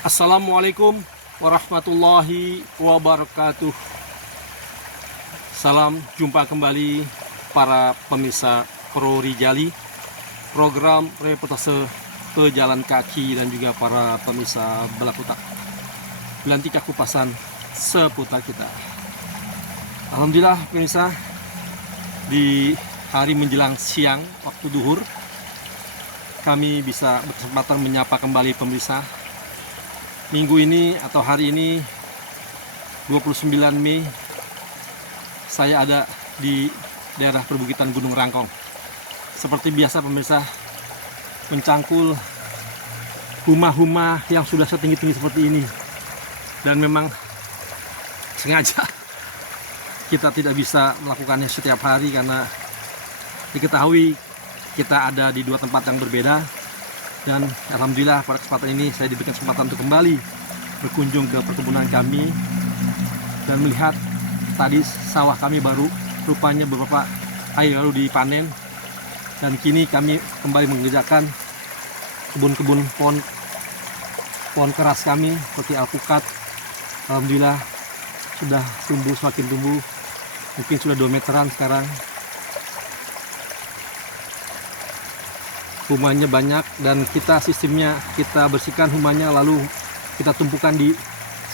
Assalamualaikum warahmatullahi wabarakatuh. Salam jumpa kembali para pemirsa Pro Rijali, program reportase pejalan kaki dan juga para pemirsa Belakutak. Belantika kupasan seputar kita. Alhamdulillah pemirsa, di hari menjelang siang waktu duhur kami bisa berkesempatan menyapa kembali pemirsa. Minggu ini atau hari ini 29 Mei saya ada di daerah perbukitan Gunung Rangkong. Seperti biasa pemirsa, mencangkul huma-huma yang sudah setinggi-tinggi seperti ini. Dan memang sengaja kita tidak bisa melakukannya setiap hari karena diketahui kita ada di dua tempat yang berbeda. Dan alhamdulillah pada kesempatan ini saya diberikan kesempatan untuk kembali berkunjung ke perkebunan kami dan melihat tadi sawah kami baru rupanya beberapa hari lalu dipanen, dan kini kami kembali mengerjakan kebun-kebun pohon keras kami seperti alpukat. Alhamdulillah sudah tumbuh, semakin tumbuh, mungkin sudah 2 meteran sekarang. Humanya banyak dan sistemnya kita bersihkan humanya lalu kita tumpukan di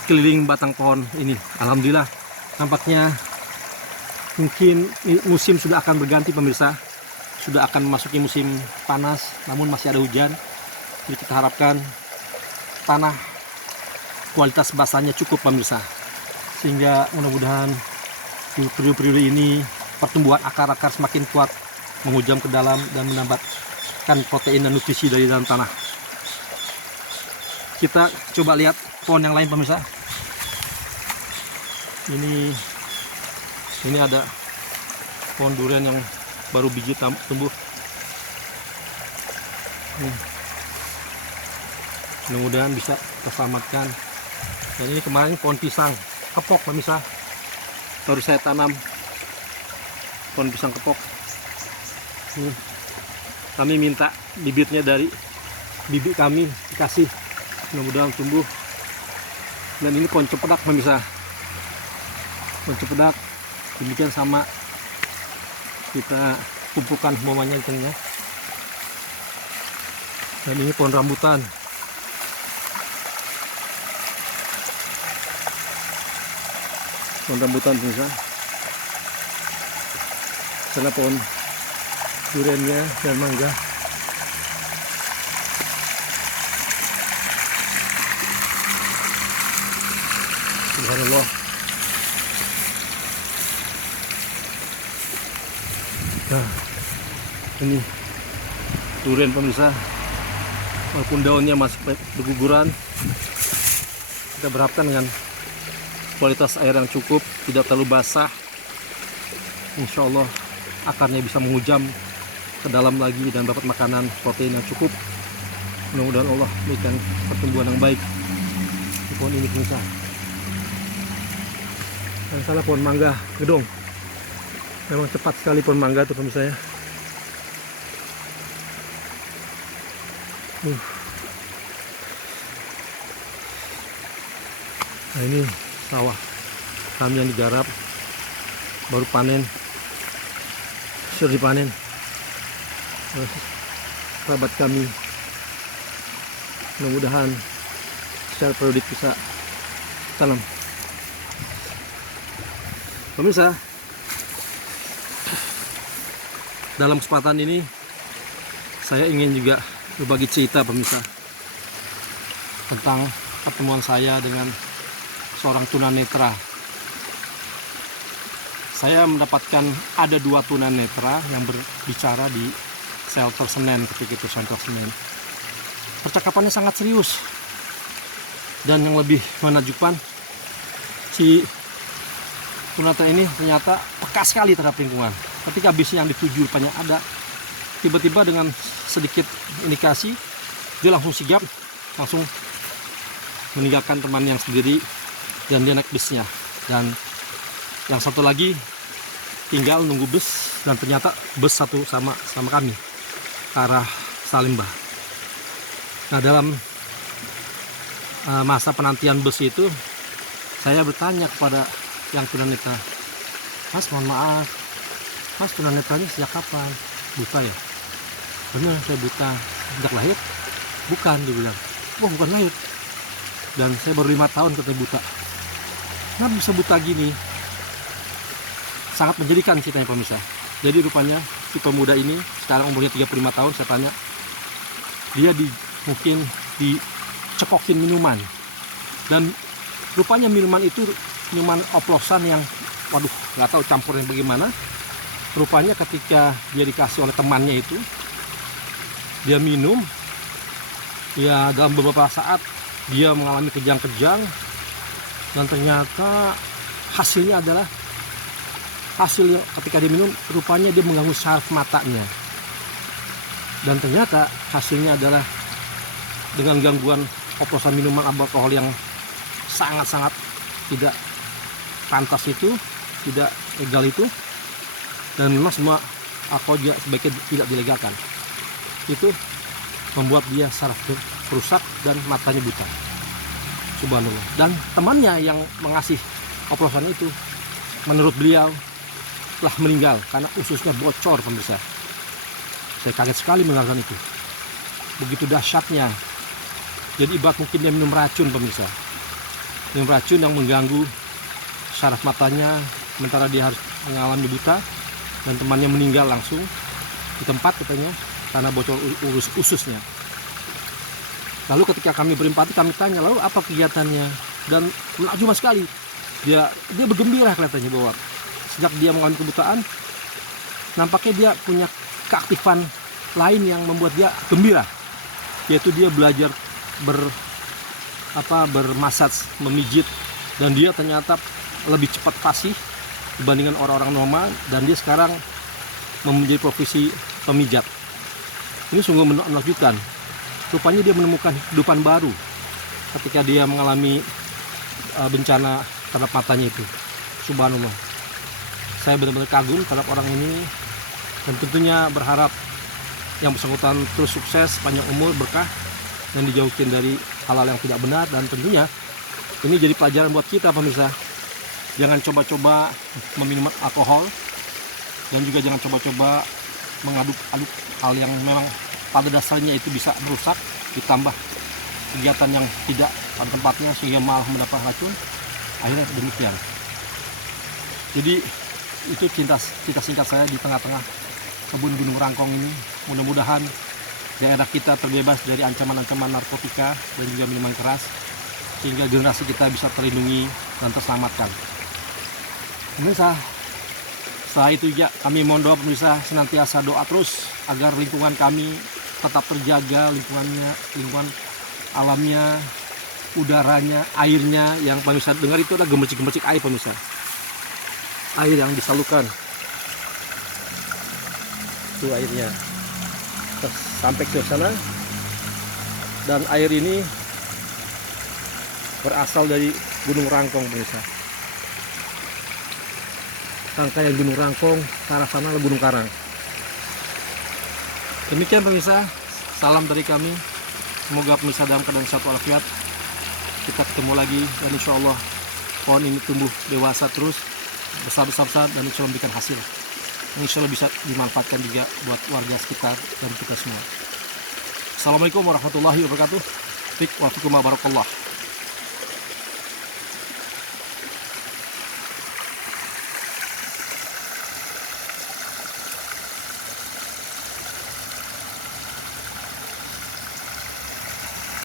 sekeliling batang pohon ini. Alhamdulillah nampaknya mungkin musim sudah akan berganti pemirsa, sudah akan memasuki musim panas namun masih ada hujan. Jadi kita harapkan tanah kualitas basahnya cukup pemirsa, sehingga mudah-mudahan di periode ini pertumbuhan akar-akar semakin kuat menghujam ke dalam dan menambah protein dan nutrisi dari dalam tanah. Kita coba lihat pohon yang lain pemirsa. Ini ada pohon durian yang baru biji tumbuh. Mudah-mudahan bisa terselamatkan. Dan ini kemarin pohon pisang kepok pemirsa, baru saya tanam pohon pisang kepok. Kami minta bibitnya dari bibi kami, dikasih, mudah-mudahan tumbuh. Dan ini pohon cempedak pemirsa, pohon cempedak demikian sama, kita pupukkan semuanya tengah. Dan ini pohon rambutan, pemirsa. Sana pohon duriannya dan mangga. Subhanallah. Nah, ini durian pemirsa, walaupun daunnya masih berguguran, kita berharapkan dengan kualitas air yang cukup, tidak terlalu basah, insya Allah akarnya bisa menghujam ke dalam lagi dan dapat makanan protein yang cukup. Mudah-mudahan Allah memberikan pertumbuhan yang baik di pohon ini pemirsa. Dan salah pohon mangga gedong, memang cepat sekali pohon mangga itu pemirsa ya. Nah, ini sawah kami yang digarap, baru panen, sudah dipanen. Sahabat kami mudah-mudahan secara periodik bisa tanam pemirsa. Dalam kesempatan ini saya ingin juga berbagi cerita pemirsa tentang pertemuan saya dengan seorang tunanetra. Saya mendapatkan ada 2 tunanetra yang berbicara di shelter Senen ketika itu, shelter Senen. Percakapannya sangat serius, dan yang lebih menakjubkan, si tunanetra ini ternyata peka sekali terhadap lingkungan. Ketika bis yang dituju rupanya ada, tiba-tiba dengan sedikit indikasi dia langsung sigap, langsung meninggalkan teman yang sendiri dan dia naik bisnya. Dan yang satu lagi tinggal nunggu bus, dan ternyata bus satu sama kami ke arah Salimba. Nah, dalam masa penantian bus itu, saya bertanya kepada yang tunanetra, "Mas, mohon maaf, Mas tunanetranya sejak kapan?" "Buta ya?" "Benar, saya buta." "Sejak lahir?" "Bukan," dia bilang. "Wah, bukan lahir." Dan saya baru 5 tahun katanya buta. Kenapa bisa buta gini? Sangat menjadikan ceritanya pemirsa. Jadi rupanya si pemuda ini sekarang umurnya 35 tahun, saya tanya. Dia mungkin dicekokin minuman. Dan rupanya minuman itu minuman oplosan yang, waduh, nggak tahu campurnya bagaimana. Rupanya ketika dia dikasih oleh temannya itu, dia minum, ya dalam beberapa saat dia mengalami kejang-kejang, dan ternyata hasilnya adalah yang ketika dia minum, rupanya dia mengganggu saraf matanya. Dan ternyata hasilnya adalah dengan gangguan oplosan minuman alkohol yang sangat-sangat tidak pantas itu, tidak legal itu, dan memang semua alkohol juga sebaiknya tidak dilegalkan. Itu membuat dia saraf rusak dan matanya buta. Subhanallah. Dan temannya yang mengasih oplosan itu, menurut beliau telah meninggal karena ususnya bocor, pemirsa. Saya kaget sekali mendengarkan itu. Begitu dahsyatnya. Jadi ibarat mungkin dia minum racun, pemirsa. Minum racun yang mengganggu saraf matanya, sementara dia harus mengalami buta, dan temannya meninggal langsung di tempat katanya karena bocor ususnya. Lalu ketika kami berempati, kami tanya, lalu apa kegiatannya? Dan menakjubkan sekali. Dia bergembira kelihatannya bahwa sejak dia mengalami kebutaan, nampaknya dia punya keaktifan lain yang membuat dia gembira, yaitu dia belajar bermassage, memijit, dan dia ternyata lebih cepat fasih dibandingkan orang-orang normal, dan dia sekarang menjadi profesi pemijat. Ini sungguh menakjubkan. Rupanya dia menemukan kehidupan baru ketika dia mengalami bencana terhadap matanya itu. Subhanallah. Saya benar-benar kagum terhadap orang ini, dan tentunya berharap yang bersangkutan terus sukses, panjang umur, berkah, dan dijauhkan dari hal-hal yang tidak benar. Dan tentunya ini jadi pelajaran buat kita, pemirsa. Jangan coba-coba meminum alkohol, dan juga jangan coba-coba mengaduk-aduk hal yang memang pada dasarnya itu bisa merusak, ditambah kegiatan yang tidak pada tempatnya sehingga malah mendapat racun. Akhirnya demikian. Jadi itu cerita singkat saya di tengah-tengah kebun Gunung Rangkong ini. Mudah-mudahan daerah kita terbebas dari ancaman-ancaman narkotika dan juga minuman keras, sehingga generasi kita bisa terlindungi dan terselamatkan. Pemirsa, setelah itu ya kami mohon doa pemirsa, senantiasa doa terus agar lingkungan kami tetap terjaga, lingkungan alamnya, udaranya, airnya. Yang pemirsa dengar itu ada gemercik-gemercik air, pemirsa. Air yang disalurkan. Itu airnya. Terus sampai ke sana. Dan air ini berasal dari Gunung Rangkong, pemirsa. Rangkaian Gunung Rangkong, ke arah sana adalah Gunung Karang. Demikian pemirsa, salam dari kami. Semoga pemirsa dalam keadaan sehat walafiat. Kita ketemu lagi, dan insya Allah pohon ini tumbuh dewasa terus, besar-besar, dan insya Allah memberikan hasil. Insya Allah bisa dimanfaatkan juga buat warga sekitar dan kita semua. Assalamualaikum warahmatullahi wabarakatuh. Waalaikumsalam warahmatullahi wabarakatuh.